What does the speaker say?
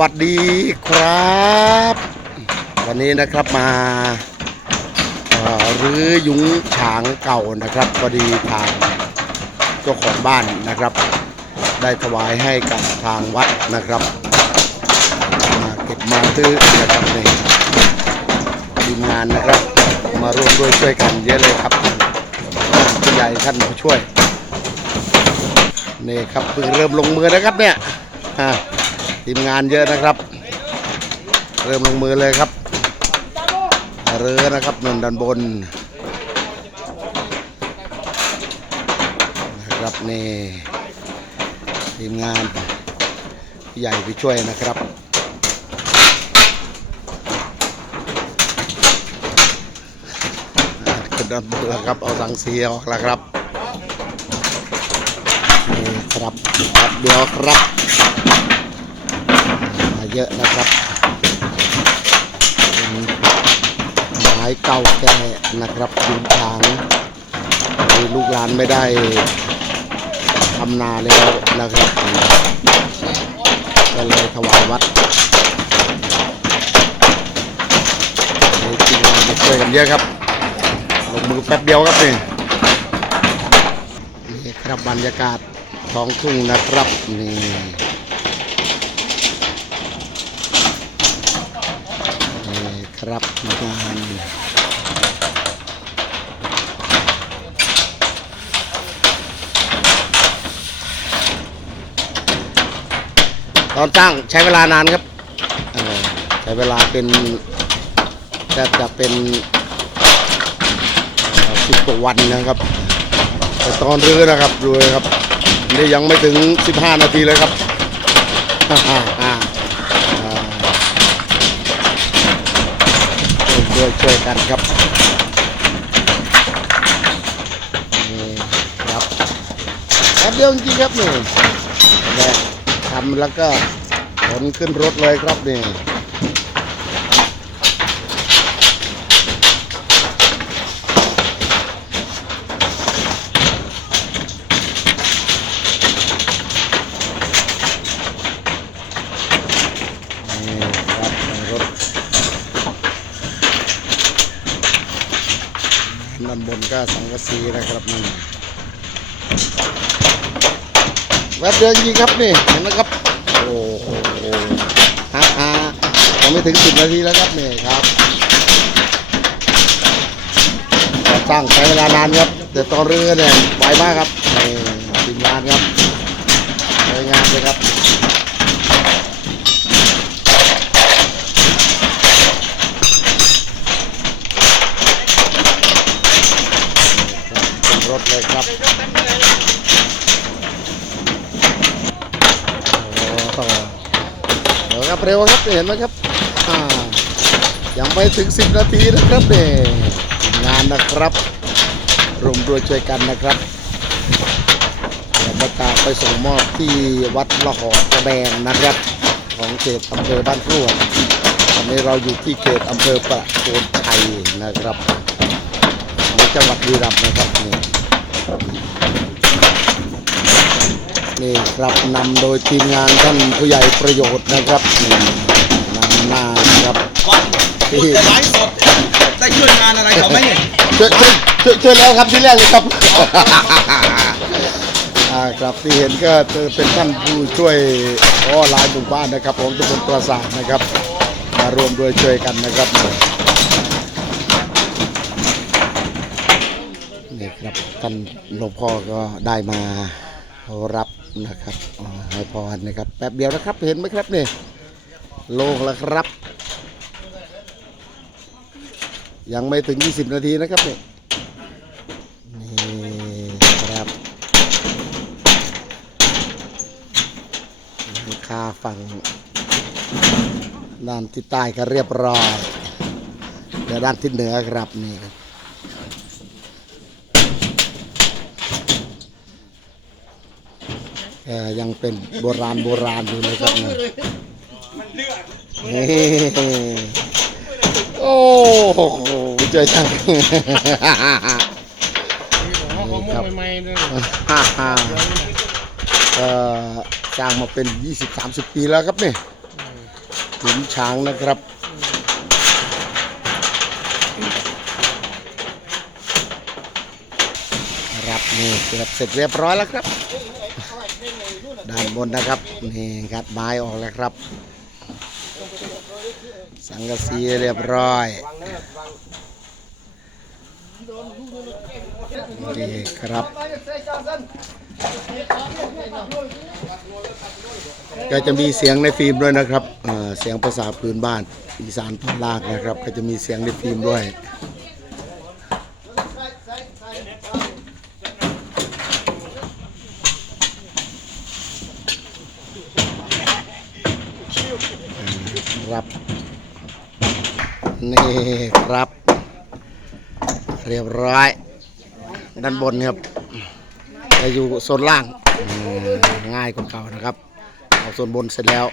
วัสดีครับ วันนี้นะครับมาเอ่อรื้อยุ้งฉางเก่านะครับพอดีทางเจ้าของบ้านนะครับ ได้ถวายให้กับทางวัดนะครับ มาเก็บมาตื้อนะครับนี่ทีมงานนะครับ มาร่วมด้วยช่วยกันเยอะเลยครับผู้ใหญ่ท่านผู้ช่วยนี่ครับเพิ่งเริ่มลงมือนะครับเนี่ยอ่า ทีมงานเยอะนะครับ เริ่มลงมือเลยครับเรือนะครับนนดันบนนะครับนี่ทีมงานใหญ่ไปช่วยนะครับขึ้นดันบนแล้วครับเอาสังเสีออกแล้วครับนี่ครับครับเดียวครับ เยอะนะครับเป็นไม้เก่าแก่นะครับยุงทางลูกหลานไม่ได้ทำนาแล้วนะครับก็เลยถวายวัดนี่จริงๆมาช่วยกันเยอะครับลงมือแป๊บเดียวครับนี่นี่ครับบรรยากาศท้องทุ่งนะครับนี่นี่ค รับงานตอนสร้างใช้เวลานานครับใช้เวลาเป็นแทบจะเป็นสิบกว่าวันนะครับแต่ตอนรื้อนะครับดูเลยครับ นี่ยังไม่ถึง 15 นาทีเลยครับ ช่วยช่วยกันครับนี่ครับแป๊บเดียวจริงครับนี่แบกทำแล้วก็ขนขึ้นรถเลยครับนี่ครับรถ ด้าบนก็สังกะสีนะครับนี่แวบเดียวจริงครับนี่เห็นไหมครับ โอ้โหฮ่าฮ่ายังไม่ถึงสิบนาทีแล้วครับนี่ครับสร้างใช้เวลานานครับ แต่ตอนเรือเนี่ยไวมากครับนี่ทีมงานครับสวยงามเลยครับ ขึ้นรถเลยครับ โอ้โหเดี๋ยวครับเร็วครับเห็นไหมครับอ่ายังไม่ถึง 10 นาทีนะครับเนี่ยงานนะครับรวมด้วยช่วยกันนะครับเดี๋ยวประกาศไปส่งมอบที่วัดละหอตะแบงนะครับ ของเขตอำเภอบ้านพรวดตอนนี้เราอยู่ที่เขตอำเภอประโคนชัยนะครับในจังหวัดบุรีรัมย์นะครับนี่ นี่ครับนำโดยทีมงานท่านผู้ใหญ่ประโยชน์นะครับนี่นำหน้านะครับ วันคุณจะไลฟ์สดได้ช่วยงานอะไรเขาไหมเนี่ยช่วยช่วยช่วยช่วยแล้วครับที่แรกเลยครับ อ่าครับที่เห็นก็เป็นท่านผู้ช่วยออไลน์หมู่บ้านนะครับของตำบลปราสาทนะครับ มารวมด้วยช่วยกันนะครับนี่ครับท่านหลวงพ่อก็ได้มา รับนะครับอ่าให้พรนะครับแป๊บเดียวนะครับเห็นไหมครับนี่โล่งแล้วครับ ยังไม่ถึง 20 นาทีนะครับนี่นี่ครับคาฝั่งด้านที่ใต้ก็เรียบร้อยเดี๋ยวด้านที่เหนือครับนี่ครับเอ่อ ยังเป็นโบราณโบราณอยู่นะครับนี่นี่โอ้โหเจอจังของมึงใหม่ๆเลยฮ่าฮ่าเอ่อสร้างมาเป็น 20-30 ปีแล้วครับนี่ขุนช้างนะครับครับนี่เกือบเสร็จเรียบร้อยแล้วครับ ด้านบนนะครับนี่งัดไม้ออกแล้วครับ สังกะสีเรียบร้อยนี่ครับ ก็จะมีเสียงในฟิล์มด้วยนะครับเเสียงภาษาพื้นบ้านอีสานตอนล่างนะครับ ก็จะมีเสียงในฟิล์มด้วย ครับ นี่ครับ เรียบร้อย ด้านบนครับจะอยู่โซนล่าง ง่ายกว่าเก่านะครับ เอาโซนบนเสร็จแล้ว